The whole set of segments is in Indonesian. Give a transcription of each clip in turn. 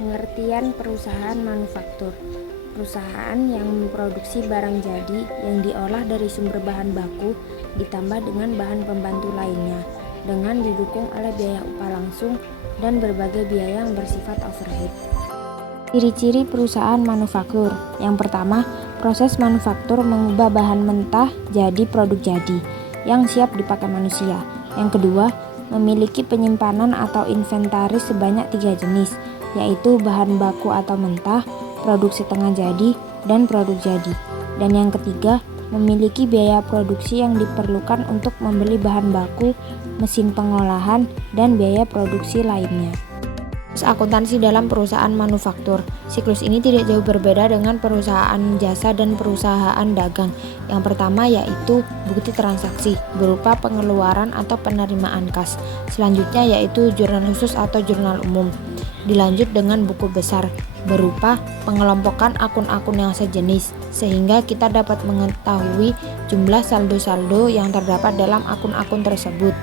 Pengertian perusahaan manufaktur. Perusahaan yang memproduksi barang jadi yang diolah dari sumber bahan baku ditambah dengan bahan pembantu lainnya dengan didukung oleh biaya upah langsung dan berbagai biaya yang bersifat overhead. Ciri-ciri perusahaan manufaktur. Yang pertama, proses manufaktur mengubah bahan mentah jadi produk jadi yang siap dipakai manusia. Yang kedua, memiliki penyimpanan atau inventaris sebanyak 3 jenis, yaitu bahan baku atau mentah, produk setengah jadi, dan produk jadi. Dan yang ketiga, memiliki biaya produksi yang diperlukan untuk membeli bahan baku, mesin pengolahan, dan biaya produksi lainnya. Akuntansi dalam perusahaan manufaktur. Siklus ini tidak jauh berbeda dengan perusahaan jasa dan perusahaan dagang. Yang pertama yaitu bukti transaksi berupa pengeluaran atau penerimaan kas. Selanjutnya yaitu jurnal khusus atau jurnal umum. Dilanjut dengan buku besar berupa pengelompokan akun-akun yang sejenis sehingga kita dapat mengetahui jumlah saldo-saldo yang terdapat dalam akun-akun tersebut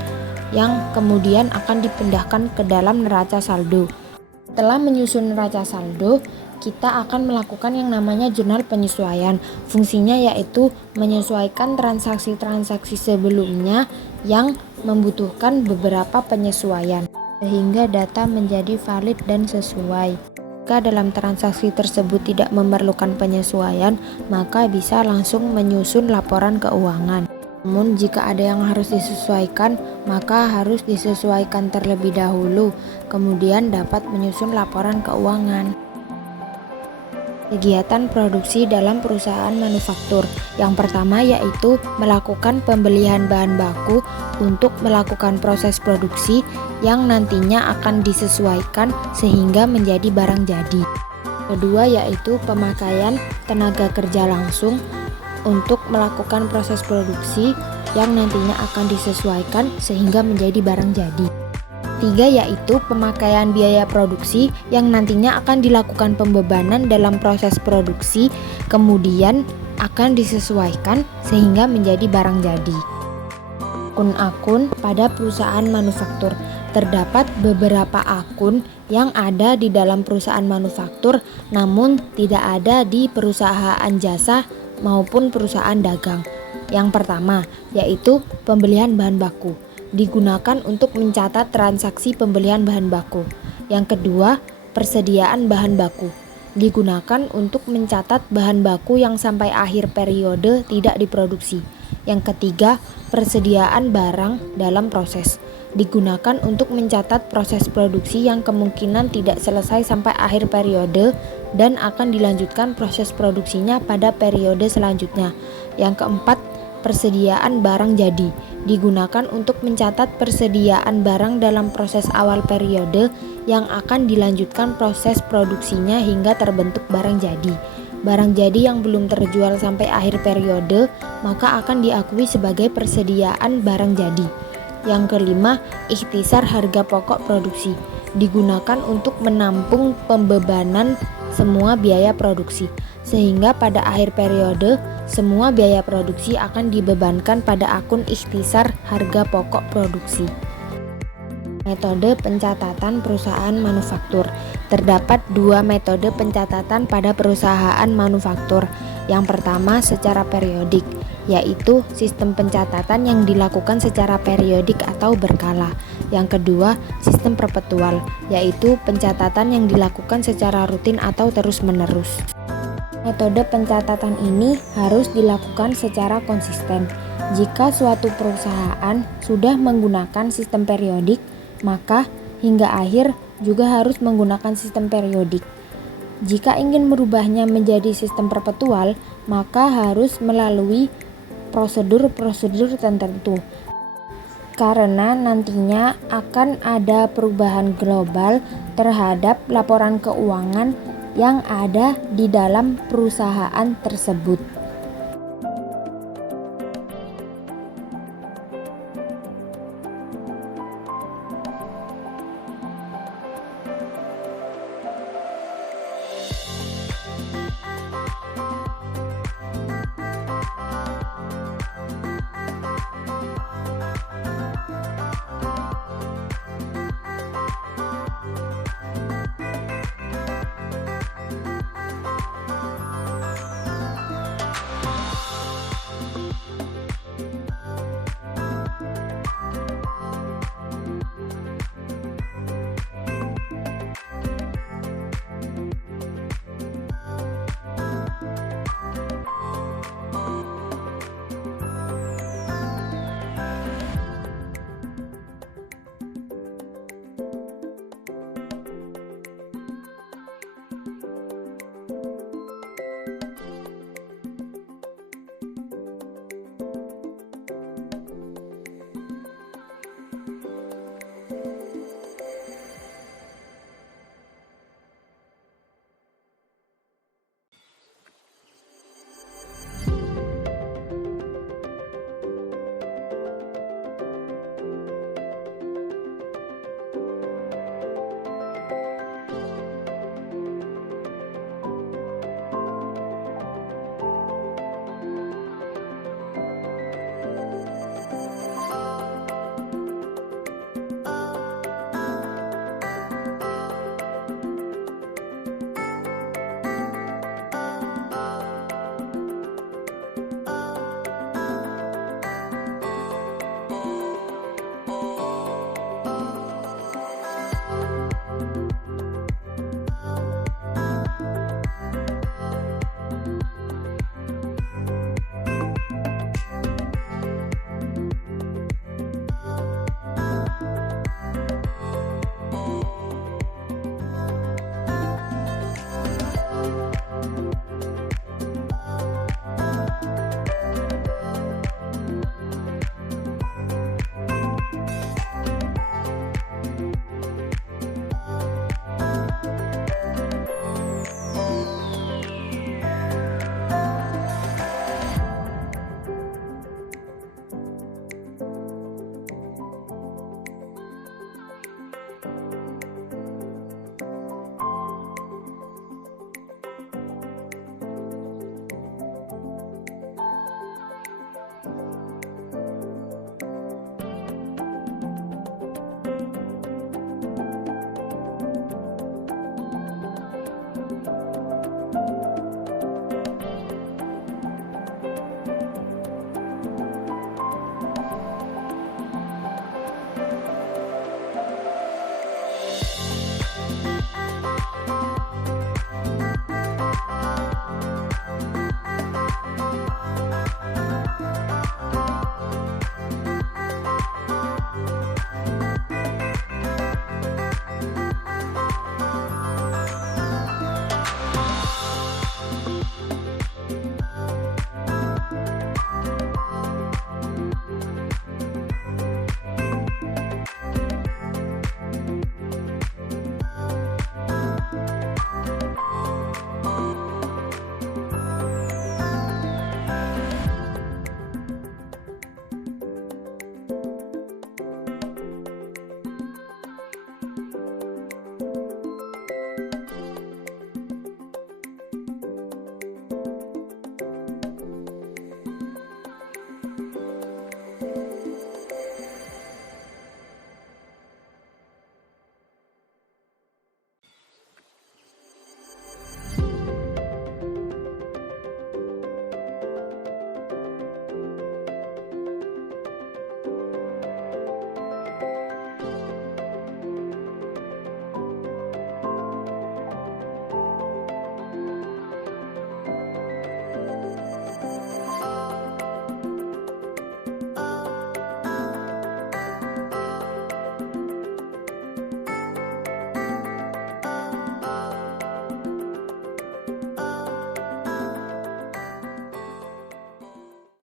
yang kemudian akan dipindahkan ke dalam neraca saldo. Setelah menyusun neraca saldo, kita akan melakukan yang namanya jurnal penyesuaian. Fungsinya yaitu menyesuaikan transaksi-transaksi sebelumnya yang membutuhkan beberapa penyesuaian, sehingga data menjadi valid dan sesuai. Jika dalam transaksi tersebut tidak memerlukan penyesuaian, maka bisa langsung menyusun laporan keuangan. Namun jika ada yang harus disesuaikan, maka harus disesuaikan terlebih dahulu, kemudian dapat menyusun laporan keuangan. Kegiatan produksi dalam perusahaan manufaktur. Yang pertama yaitu melakukan pembelian bahan baku untuk melakukan proses produksi yang nantinya akan disesuaikan sehingga menjadi barang jadi. Kedua yaitu pemakaian tenaga kerja langsung untuk melakukan proses produksi yang nantinya akan disesuaikan sehingga menjadi barang jadi. Tiga yaitu pemakaian biaya produksi yang nantinya akan dilakukan pembebanan dalam proses produksi kemudian akan disesuaikan sehingga menjadi barang jadi. Akun-akun pada perusahaan manufaktur. Terdapat beberapa akun yang ada di dalam perusahaan manufaktur namun tidak ada di perusahaan jasa maupun perusahaan dagang. Yang pertama yaitu pembelian bahan baku, digunakan untuk mencatat transaksi pembelian bahan baku. Yang kedua, persediaan bahan baku, digunakan untuk mencatat bahan baku yang sampai akhir periode tidak diproduksi. Yang ketiga, persediaan barang dalam proses, digunakan untuk mencatat proses produksi yang kemungkinan tidak selesai sampai akhir periode dan akan dilanjutkan proses produksinya pada periode selanjutnya. Yang keempat, persediaan barang jadi, digunakan untuk mencatat persediaan barang dalam proses awal periode yang akan dilanjutkan proses produksinya hingga terbentuk barang jadi. Barang jadi yang belum terjual sampai akhir periode maka akan diakui sebagai persediaan barang jadi. Yang kelima, ikhtisar harga pokok produksi, digunakan untuk menampung pembebanan semua biaya produksi, sehingga pada akhir periode semua biaya produksi akan dibebankan pada akun ikhtisar harga pokok produksi. Metode pencatatan perusahaan manufaktur. Terdapat dua metode pencatatan pada perusahaan manufaktur. Yang pertama secara periodik, yaitu sistem pencatatan yang dilakukan secara periodik atau berkala. Yang kedua, sistem perpetual, yaitu pencatatan yang dilakukan secara rutin atau terus-menerus. Metode pencatatan ini harus dilakukan secara konsisten. Jika suatu perusahaan sudah menggunakan sistem periodik, maka hingga akhir juga harus menggunakan sistem periodik. Jika ingin merubahnya menjadi sistem perpetual, maka harus melalui prosedur-prosedur tertentu. Karena nantinya akan ada perubahan global terhadap laporan keuangan yang ada di dalam perusahaan tersebut.